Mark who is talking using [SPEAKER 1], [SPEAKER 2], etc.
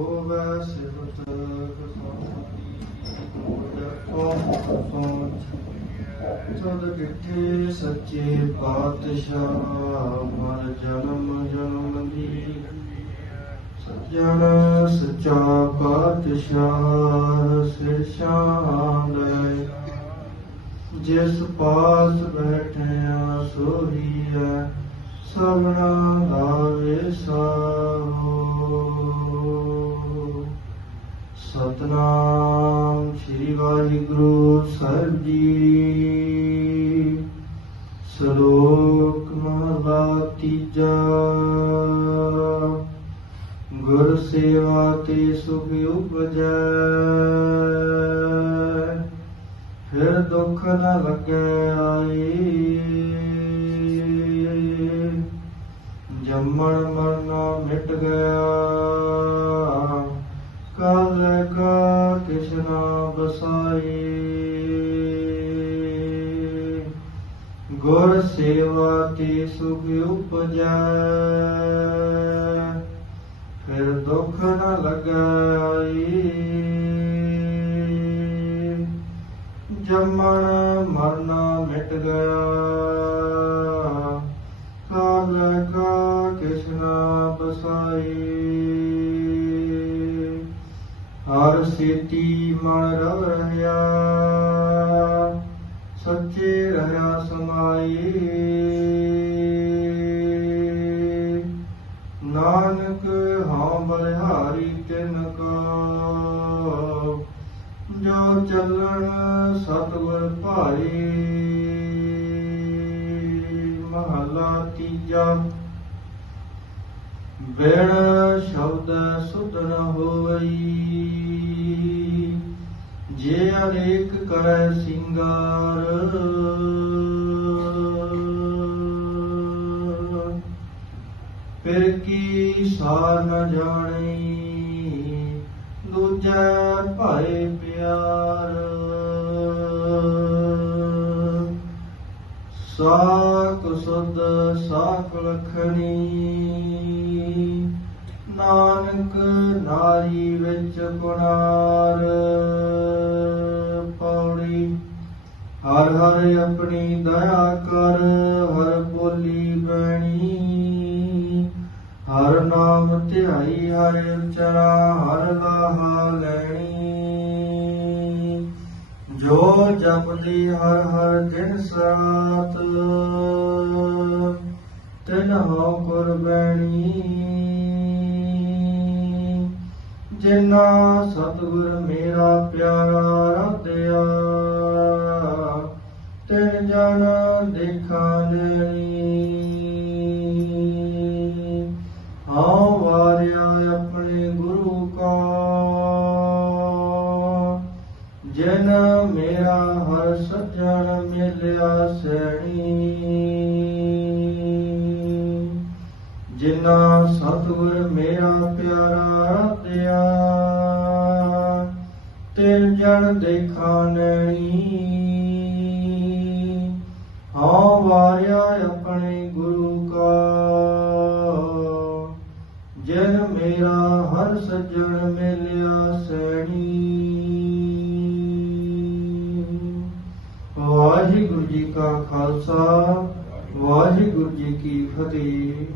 [SPEAKER 1] ਹੋਵੇ ਸਿਫਤ ਕਸਾਈ ਕੋਮ ਸਦ ਸੱਚੇ ਪਾਤਸ਼ਾਹ ਮਨ ਜਨਮ ਜਨਮ ਦੀ ਸਜਣ ਸੱਚਾ ਪਾਤਸ਼ਾਹ ਸਿਰ ਸ਼ਾਂਦੈ ਜਿਸ ਪਾਸ ਬੈਠਿਆ ਸੋਹੀ ਹੈ। ਦਾ ਲਾਵੇ ਸਾਹੋ ਸਤਨਾਮ ਸ੍ਰੀ ਵਾਹਿਗੁਰੂ ਸਾਹਿਬ ਜੀ। ਸ਼ਲੋਕ ਮਹਲਾ ਤੀਜਾ। ਗੁਰ ਸੇਵਾ ਤੇ ਸੁਖ ਉਪਜੈ। ਫਿਰ ਦੁੱਖ ਨ ਲੱਗੈ ਆਈ ਕਾ ਕਿਸ਼ਨਾ ਗੁਰ ਸੇਵਾ ਤੇ ਸੁਖ ਉਪਜੈ ਫਿਰ ਦੁੱਖ ਨ ਲਗਾਈ ਜੰਮਣ ਮਰਨਾ ਮਿਟ ਗਿਆ ਹਰ ਸੇਤੀ ਮਨ ਰਵ ਰਹਿਆ ਸੱਚੇ ਰਹਾ ਸਮਾਏ ਨਾਨਕ ਹਾਂ ਬਲਿਹਾਰੀ ਤਿਨ ਕੋ ਜੋ ਚੱਲਣ ਸਤਗੁਰ ਭਾਈ ਮਹਲਾ ਤੀਜਾ, ਬਿਨ ਸ਼ਬਦ ਸੁਧ ਨ ਹੋਵਈ। ਜੇ ਅਨੇਕ ਕਰੈ ਸਿੰਗਾਰ। ਫਿਰ ਕੀ ਸਾਰ ਨ ਜਾਣੀ, ਦੂਜੈ ਭਾਏ ਪਿਆਰ। ਸਾਕ ਸੁਧ ਸਾਕ ਲਖਣੀ, ਨਾਨਕ ਨਾਰੀ ਵਿੱਚ ਗੁਣਾਰ ਹਰ ਹਰ ਆਪਣੀ ਦਇਆ ਕਰ, ਹਰ ਬੋਲੀ ਬਣੀ। ਹਰ ਨਾਮ ਧਿਆਈ, ਹਰ ਉਚਰਾ ਹਰ ਲਾਹਾ ਲੈਣੀ। ਜੋ ਜਪਦੀ ਹਰ ਹਰ ਦਿਨ ਸਾਤ, ਤਿਨ ਹੋ ਕੁਰਬਾਨੀ ਜਿਨਾ ਸਤਿਗੁਰ ਮੇਰਾ ਪਿਆਰਾ ਰਾਧਿਆ ਤਿਨ ਜਨ ਦੇਖਾਂ ਵਾਰਿਆ ਆਪਣੇ ਗੁਰੂ ਕਾ। ਜਿਨ ਮੇਰਾ ਹਰ ਸੱਜਣ ਮਿਲਿਆ ਸੈਣੀ। ਜਿਨਾ ਸਤਿਗੁਰ ਮੇਰਾ ਪਿਆਰਾ ਰਾਧਿਆ ਤਿਨ ਜਨ ਦੇਖਾ ਨੈਣੀ ਹਾਂ ਵਾਰਿਆ ਆਪਣੇ ਗੁਰੂ ਕਾ। ਜਨ ਮੇਰਾ ਹਰ ਸੱਜਣ ਮਿਲਿਆ ਸੈਣੀ। ਵਾਹਿਗੁਰੂ ਜੀ ਕਾ ਖਾਲਸਾ, ਵਾਹਿਗੁਰੂ ਜੀ ਕੀ ਫਤਿਹ।